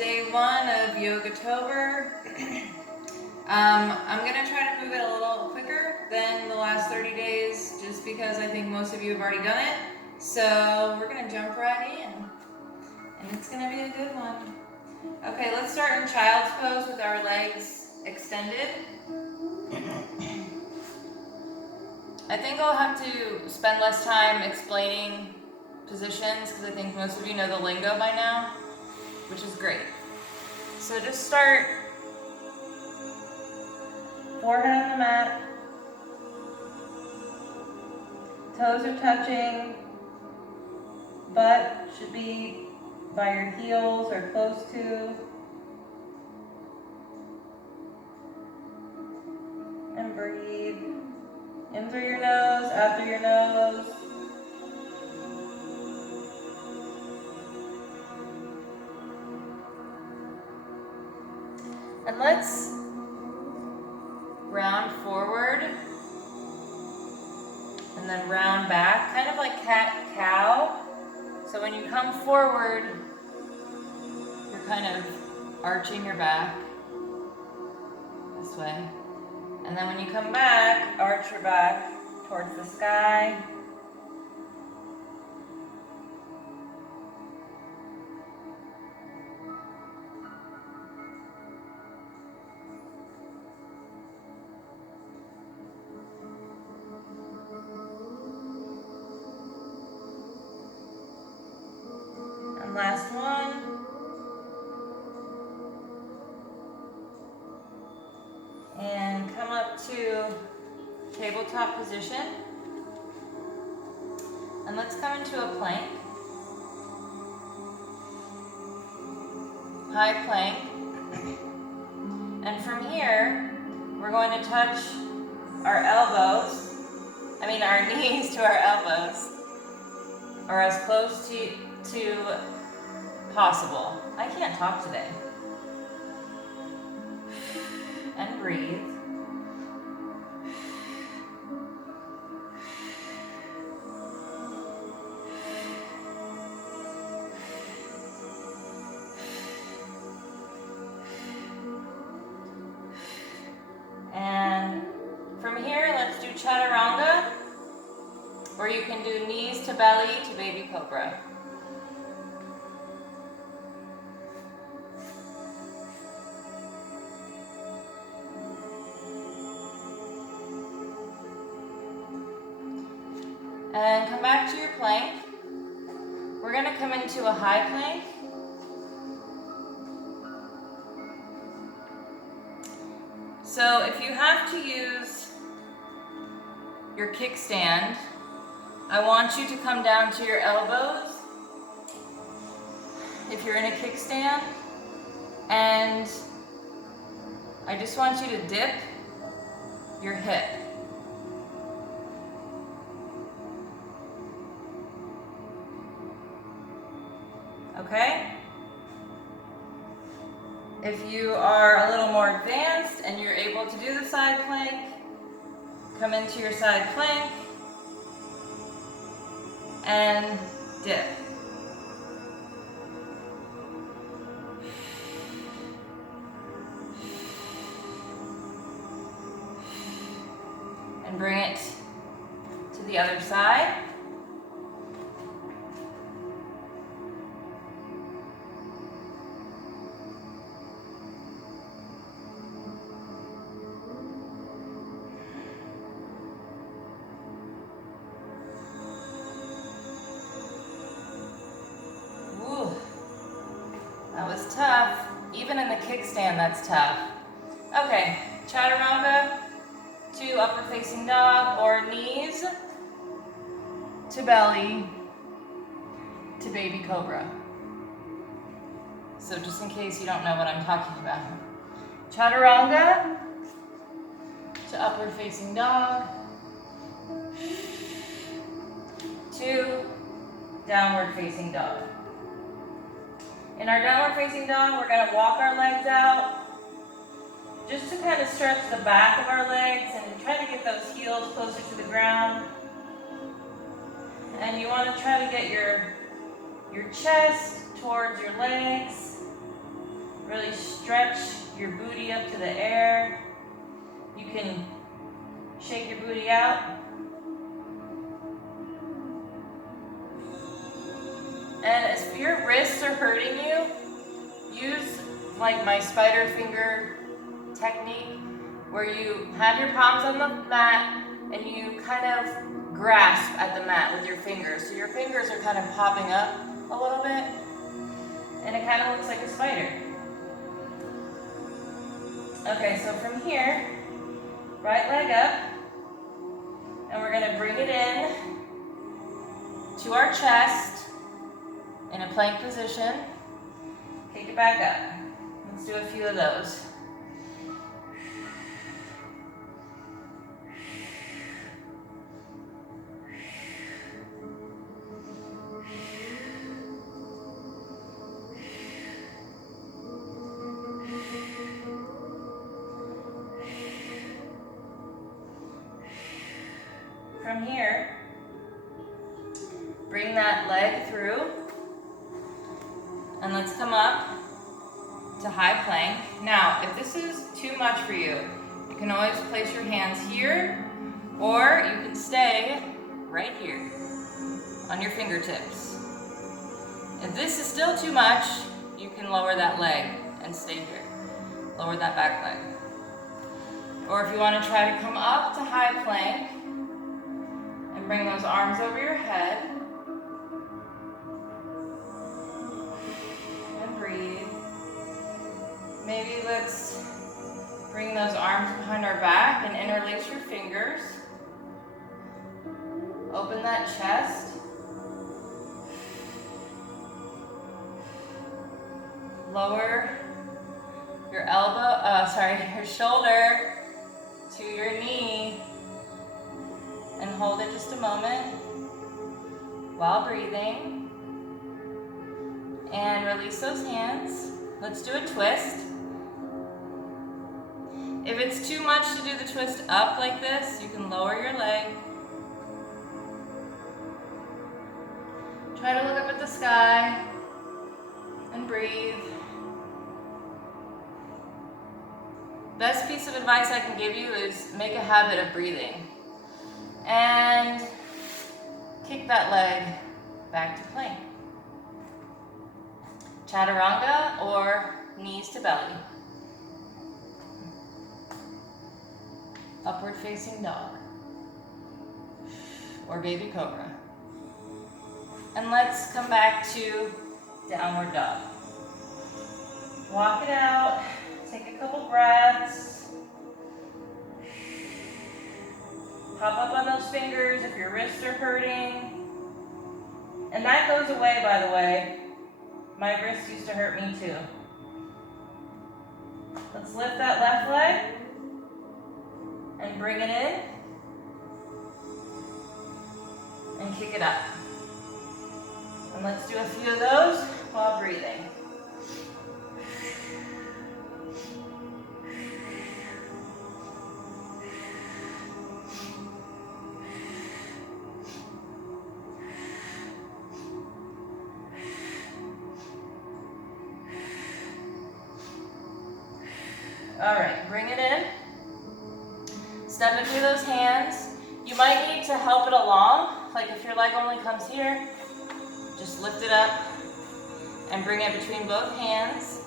day 1 of Yoga-tober. I'm going to try to move it a little quicker than the last 30 days just because I think most of you have already done it. So we're going to jump right in, and it's going to be a good one. Okay, let's start in child's pose with our legs extended. I think I'll have to spend less time explaining positions because I think most of you know the lingo by now, which is great. So just start forehead on the mat, toes are touching, butt should be by your heels or close to, and breathe. In through your nose, out through your nose. And let's round forward and then round back, kind of like cat-cow. So when you come forward, you're kind of arching your back this way. And then when you come back, arch your back towards the sky. And last one. And come up to tabletop position. And let's come into a plank. High plank. And from here, we're going to touch our knees to our elbows, or as close to possible. I can't talk today. And breathe. And from here, let's do chaturanga, or you can do knees to belly to baby cobra. And come back to your plank. We're going to come into a high plank. So if you have to use your kickstand, I want you to come down to your elbows if you're in a kickstand, and I just want you to dip your hip. Okay? If you are a little more advanced and you're able to do the side plank, come into your side plank and dip. And bring it to the other side. That was tough. Even in the kickstand, that's tough. Okay, chaturanga to upward facing dog, or knees to belly to baby cobra. So just in case you don't know what I'm talking about. Chaturanga to upward facing dog to downward facing dog. In our downward facing dog, we're going to walk our legs out just to kind of stretch the back of our legs and try to get those heels closer to the ground. And you want to try to get your chest towards your legs. Really stretch your booty up to the air. You can shake your booty out. And if your wrists are hurting you, use like my spider finger technique where you have your palms on the mat and you kind of grasp at the mat with your fingers. So your fingers are kind of popping up a little bit and it kind of looks like a spider. Okay, so from here, right leg up, and we're going to bring it in to our chest in a plank position. Take it back up. Let's do a few of those. From here, bring that leg through, and let's come up to high plank. Now, if this is too much for you, you can always place your hands here, or you can stay right here on your fingertips. If this is still too much, you can lower that leg and stay here. Lower that back leg. Or if you want to try to come up to high plank, and bring those arms over your head. And breathe. Maybe let's bring those arms behind our back and interlace your fingers. Open that chest. Lower your your shoulder to your knee. And hold it just a moment while breathing. And release those hands. Let's do a twist. If it's too much to do the twist up like this, you can lower your leg. Try to look up at the sky and breathe. Best piece of advice I can give you is make a habit of breathing. And kick that leg back to plank. Chaturanga or knees to belly. Upward facing dog. Or baby cobra. And let's come back to downward dog. Walk it out. Take a couple breaths. Pop up on those fingers if your wrists are hurting. And that goes away, by the way. My wrists used to hurt me too. Let's lift that left leg and bring it in and kick it up. And let's do a few of those while breathing. All right, bring it in. Step into those hands. You might need to help it along. Like if your leg only comes here, just lift it up and bring it between both hands.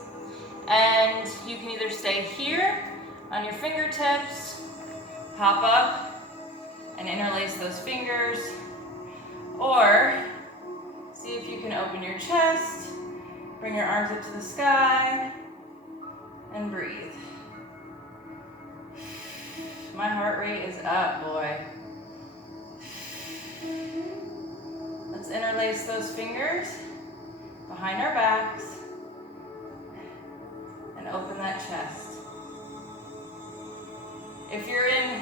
And you can either stay here on your fingertips, pop up and interlace those fingers, or see if you can open your chest, bring your arms up to the sky, and breathe. My heart rate is up, boy. Let's interlace those fingers behind our backs and open that chest. If you're in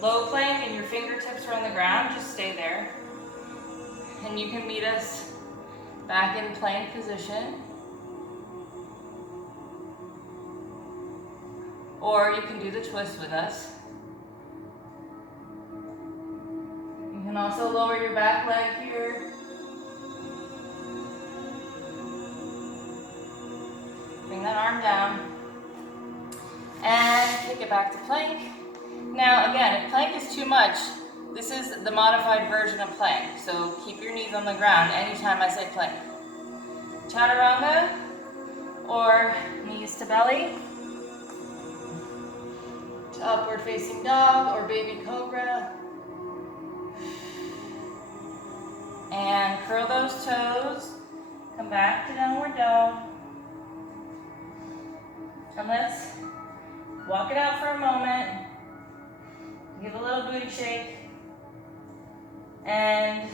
low plank and your fingertips are on the ground, just stay there. And you can meet us back in plank position. Or you can do the twist with us. You can also lower your back leg here. Bring that arm down. And kick it back to plank. Now again, if plank is too much, this is the modified version of plank. So keep your knees on the ground anytime I say plank. Chaturanga, or knees to belly, to upward facing dog or baby cobra. And curl those toes, come back to downward dog. And let's walk it out for a moment. Give a little booty shake. And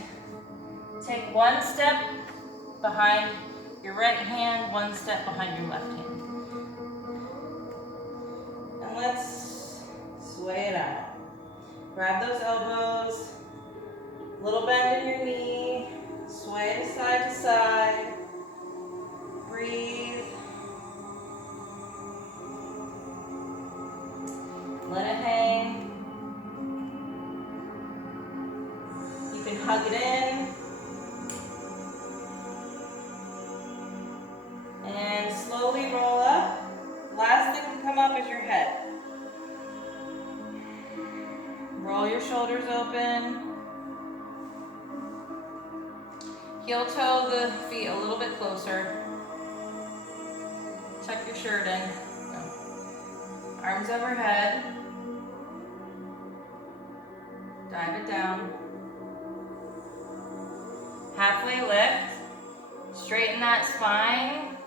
take one step behind your right hand, one step behind your left hand. And let's sway it out. Grab those elbows, little bend in your knee, sway side to side. Breathe. Let it hang. You can hug it in. And slowly roll up. Last thing to come up is your head. Roll your shoulders open. Heel toe the feet a little bit closer. Tuck your shirt in. Go. Arms overhead. Dive it down. Halfway lift. Straighten that spine.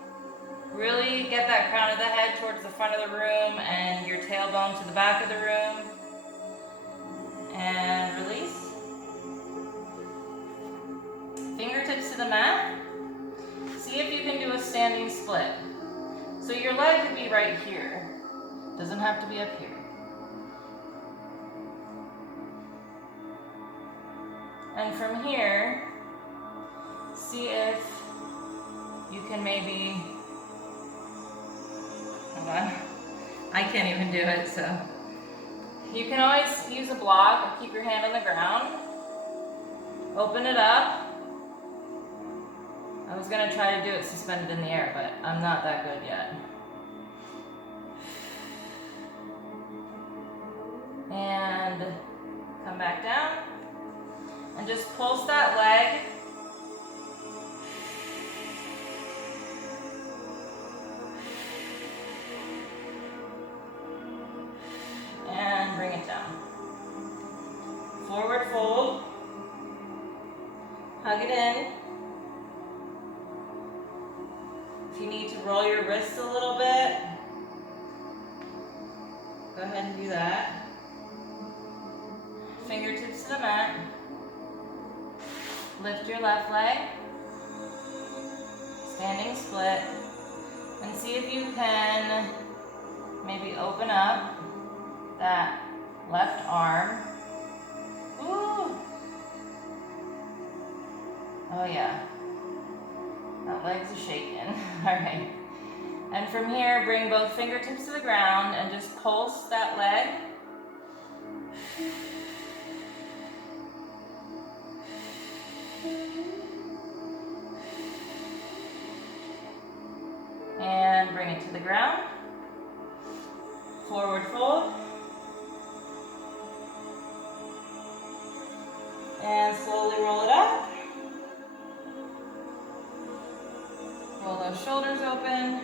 Really get that crown of the head towards the front of the room and your tailbone to the back of the room. And release. Fingertips to the mat. See if you can do a standing split. So your leg could be right here. Doesn't have to be up here. And from here, see if you can maybe, hold on, I can't even do it, so. You can always use a block or keep your hand on the ground. Open it up. I was gonna try to do it suspended in the air, but I'm not that good yet. And come back down. And just pulse that leg. And bring it down. Forward fold. Hug it in. If you need to roll your wrists a little bit, go ahead and do that. Fingertips to the mat. Lift your left leg. Standing split. And see if you can maybe open up that left arm. Ooh. Oh yeah. That leg's a shaking. All right. And from here, bring both fingertips to the ground and just pulse that leg. And bring it to the ground. Forward fold. And slowly roll it up. Roll those shoulders open.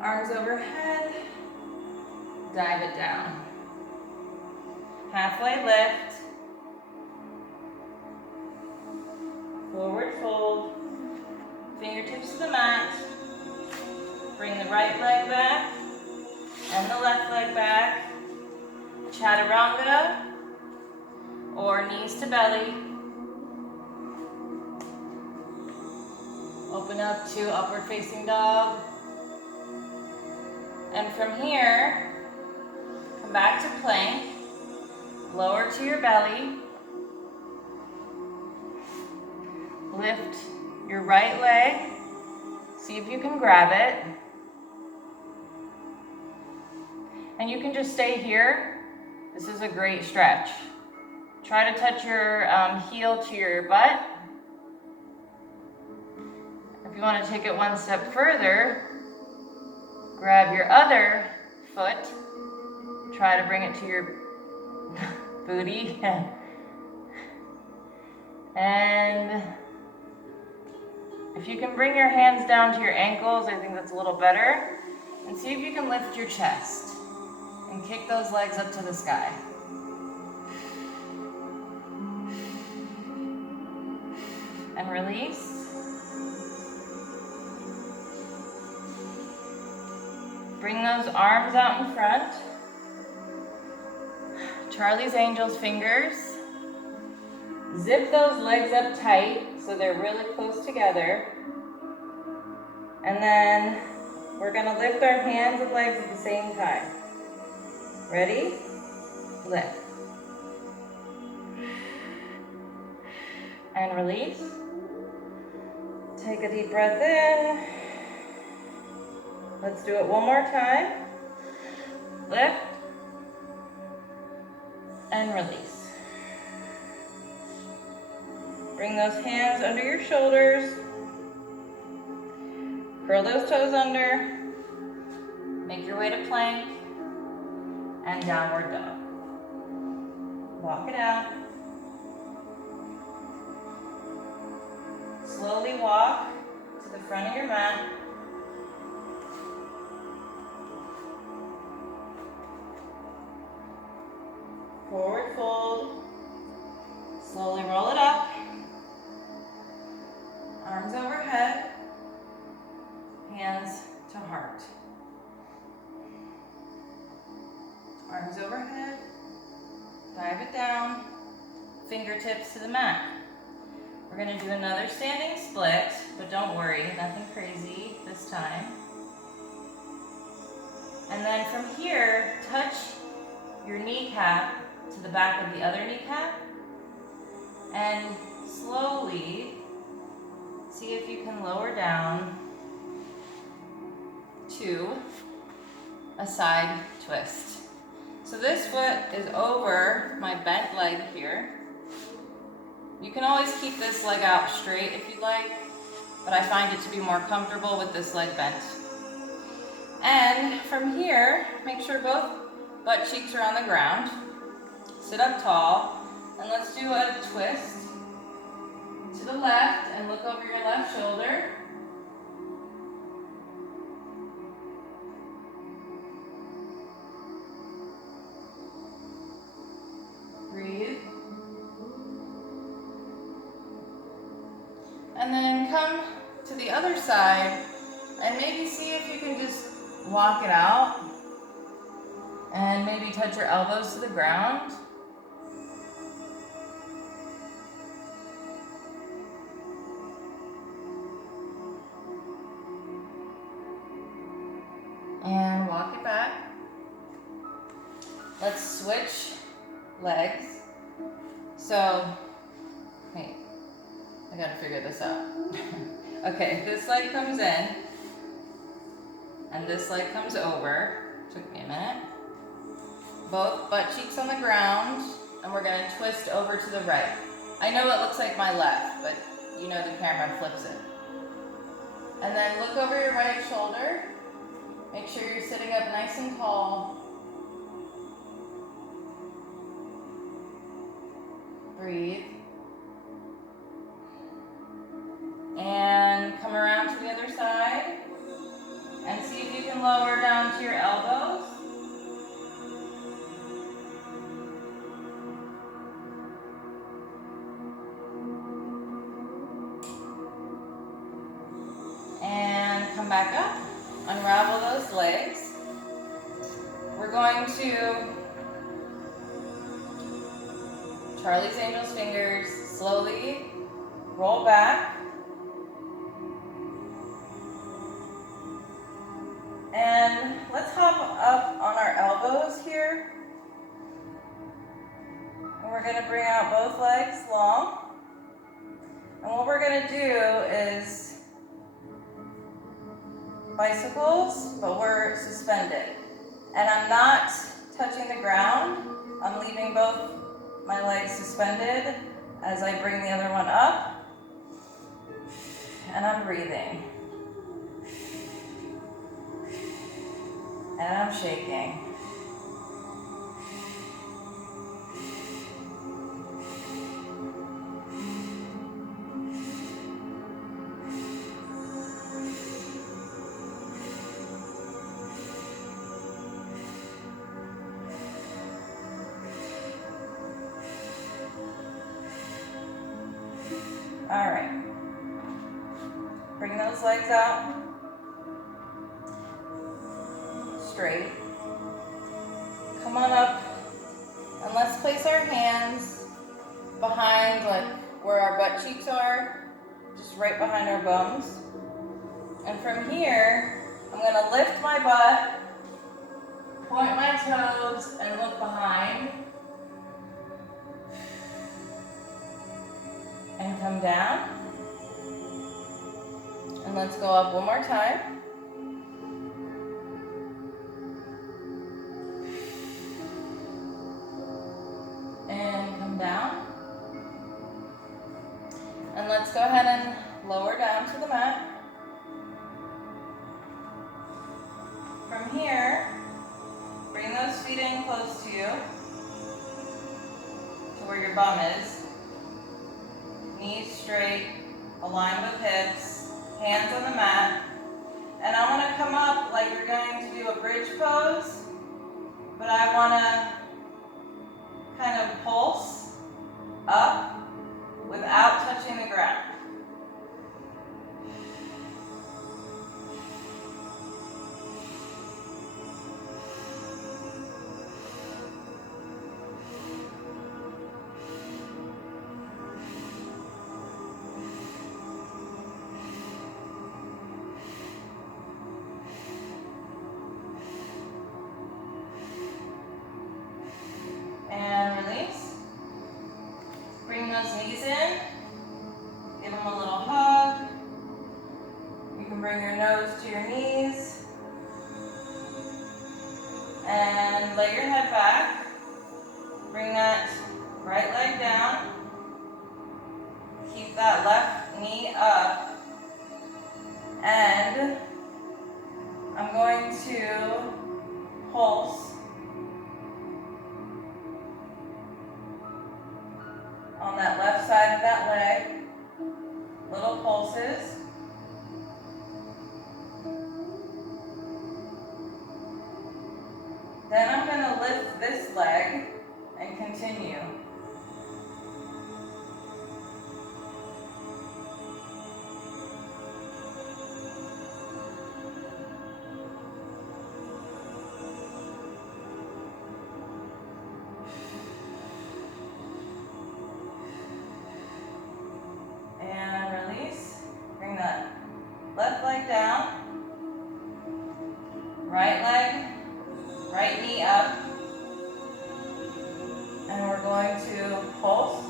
Arms overhead. Dive it down. Halfway lift. Forward fold. Fingertips to the mat. Bring the right leg back and the left leg back. Chaturanga or knees to belly. Open up to upward facing dog. And from here, come back to plank. Lower to your belly. Lift your right leg. See if you can grab it. And you can just stay here. This is a great stretch. Try to touch your heel to your butt. If you want to take it one step further, Grab your other foot. Try to bring it to your booty. And if you can bring your hands down to your ankles, I think that's a little better. And see if you can lift your chest and kick those legs up to the sky. And release. Bring those arms out in front. Charlie's Angels fingers. Zip those legs up tight so they're really close together. And then we're gonna lift our hands and legs at the same time. Ready? Lift. And release. Take a deep breath in. Let's do it one more time. Lift. And release. Bring those hands under your shoulders. Curl those toes under. Make your way to plank and downward dog. Walk it out. Slowly walk to the front of your mat. Forward fold. Slowly roll it up. Arms overhead. Hands to heart. Arms overhead. Dive it down. Fingertips to the mat. We're going to do another standing split, but don't worry, nothing crazy this time. And then from here, touch your kneecap to the back of the other kneecap, and slowly see if you can lower down to a side twist. So this foot is over my bent leg here. You can always keep this leg out straight if you'd like, but I find it to be more comfortable with this leg bent. And from here, make sure both butt cheeks are on the ground. Sit up tall, and let's do a twist to the left and look over your left shoulder. Breathe. And then come to the other side and maybe see if you can just walk it out and maybe touch your elbows to the ground. And walk it back. Let's switch legs. So, wait. I gotta figure this out. Okay, this leg comes in, and this leg comes over. Took me a minute. Both butt cheeks on the ground, and we're gonna twist over to the right. I know it looks like my left, but you know the camera flips it. And then look over your right shoulder. Make sure you're sitting up nice and tall. Breathe. And come around to the other side and see if you can lower down to your elbows. And come back up. Unravel those legs. We're going to Charlie's Angels fingers, slowly roll back. And let's hop up on our elbows here. And we're going to bring out both legs long. And what we're going to do is bicycles, but we're suspended. And I'm not touching the ground. I'm leaving both my legs suspended as I bring the other one up. And I'm breathing. And I'm shaking. All right. Bring those legs out straight. Come on up and let's place our hands behind, like where our butt cheeks are, just right behind our bums. And from here, I'm gonna lift my butt, point my toes, and look behind. And come down. And let's go up one more time. And come down. And let's go ahead and lower down to the mat. From here, bring those feet in close to you, to where your bum is. Knees straight, aligned with hips, hands on the mat. And I want to come up like you're going to do a bridge pose, but I want to kind of pulse up without touching the ground. And release. Bring those knees in. Give them a little hug. You can bring your nose to your knees. And lay your head back. Bring that right leg down. Keep that left knee up. And I'm going to pulse on that left side of that leg, little pulses. Then I'm going to lift this leg and continue. Left leg down, right leg, right knee up, and we're going to pulse.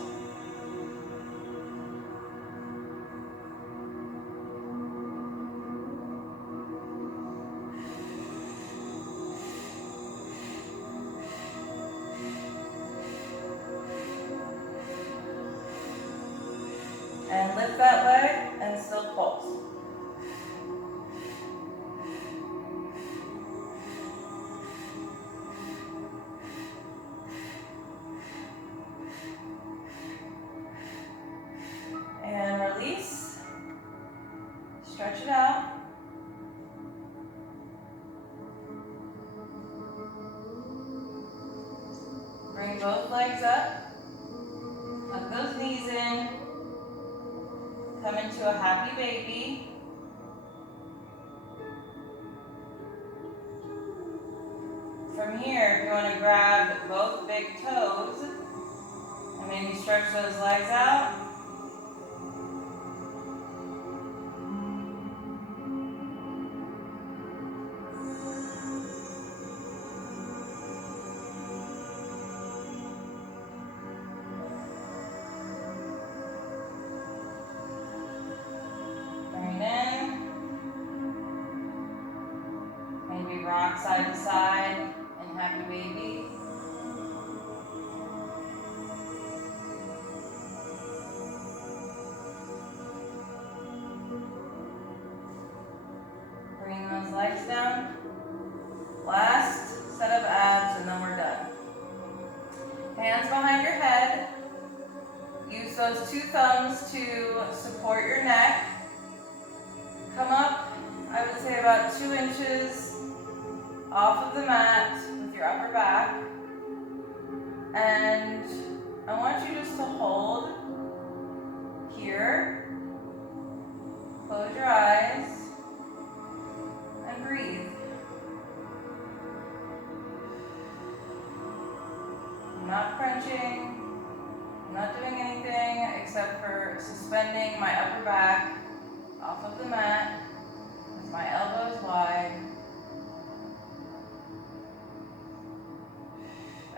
And lift that leg and still pulse. And release. Stretch it out. Bring both legs up. Hug those knees in. Come into a happy baby. From here, if you want to grab both big toes and maybe stretch those legs out. Rock side to side and happy baby. those two thumbs to support your neck. Come up, I would say about 2 inches off of the mat with your upper back. And I want you just to hold here. Close your eyes and breathe. I'm not crunching, I'm not doing anything except for suspending my upper back off of the mat with my elbows wide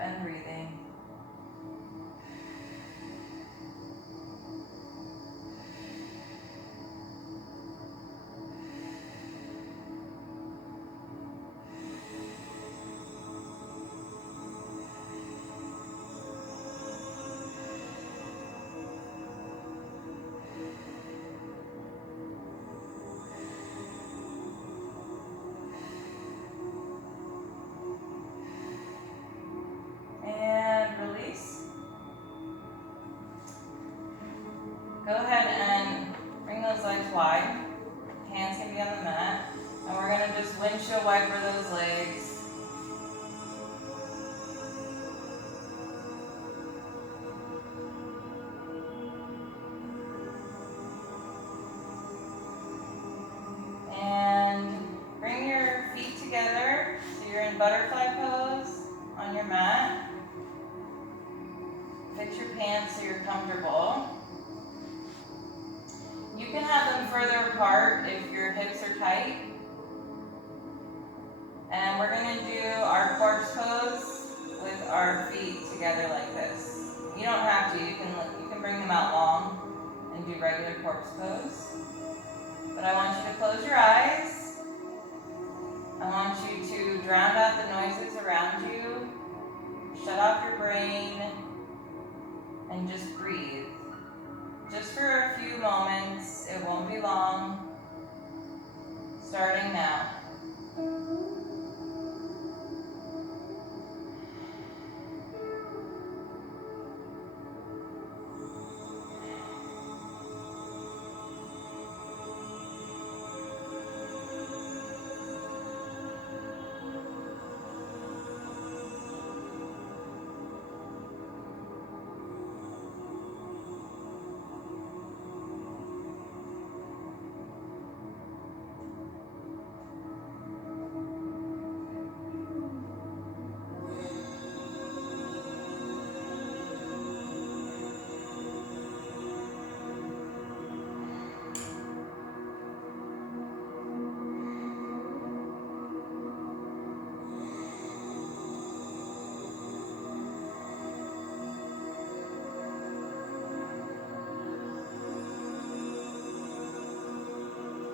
and breathing. Go ahead and bring those legs wide. Hands can be on the mat. And we're going to just windshield wiper those legs. And bring your feet together so you're in butterfly pose on your mat. Fix your pants so you're comfortable. You can have them further apart if your hips are tight. And we're going to do our corpse pose with our feet together like this. You don't have to, you can bring them out long and do regular corpse pose. But I want you to close your eyes. I want you to drown out the noises around you. Shut off your brain and just breathe. Just for a few moments, it won't be long. Starting now.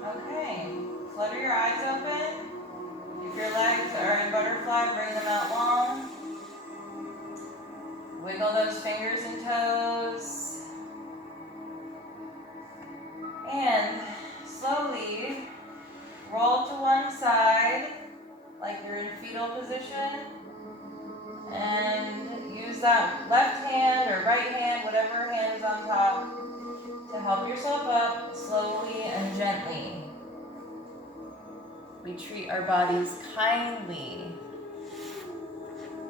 Okay, flutter your eyes open. If your legs are in butterfly, bring them out long. Wiggle those fingers and toes. And slowly roll to one side like you're in fetal position. And use that left hand or right hand, whatever hand is on top, to help yourself up slowly and gently. We treat our bodies kindly.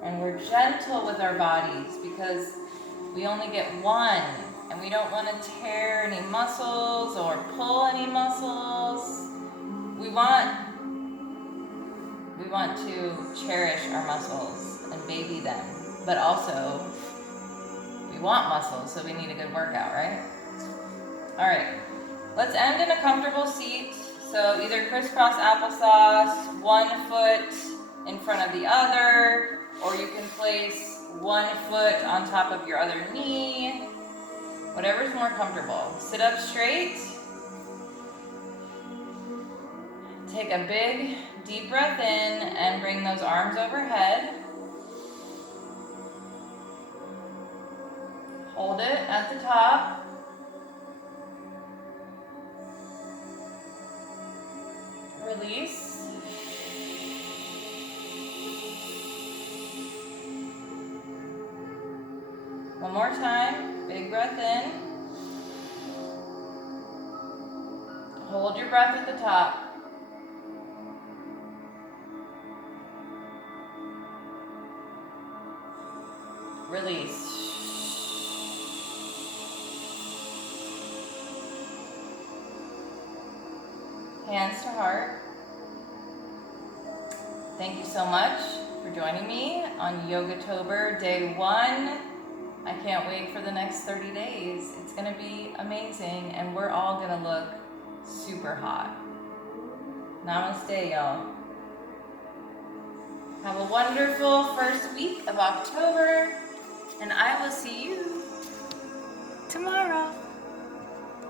And we're gentle with our bodies because we only get one. And we don't want to tear any muscles or pull any muscles. We want to cherish our muscles and baby them. But also, we want muscles, so we need a good workout, right? All right, let's end in a comfortable seat. So either crisscross applesauce, one foot in front of the other, or you can place one foot on top of your other knee, whatever's more comfortable. Sit up straight. Take a big, deep breath in and bring those arms overhead. Hold it at the top. Release. One more time. Big breath in. Hold your breath at the top. Release. Hands to heart. Thank you so much for joining me on Yogatober Day 1. I can't wait for the next 30 days. It's gonna be amazing and we're all gonna look super hot. Namaste, y'all. Have a wonderful first week of October and I will see you tomorrow.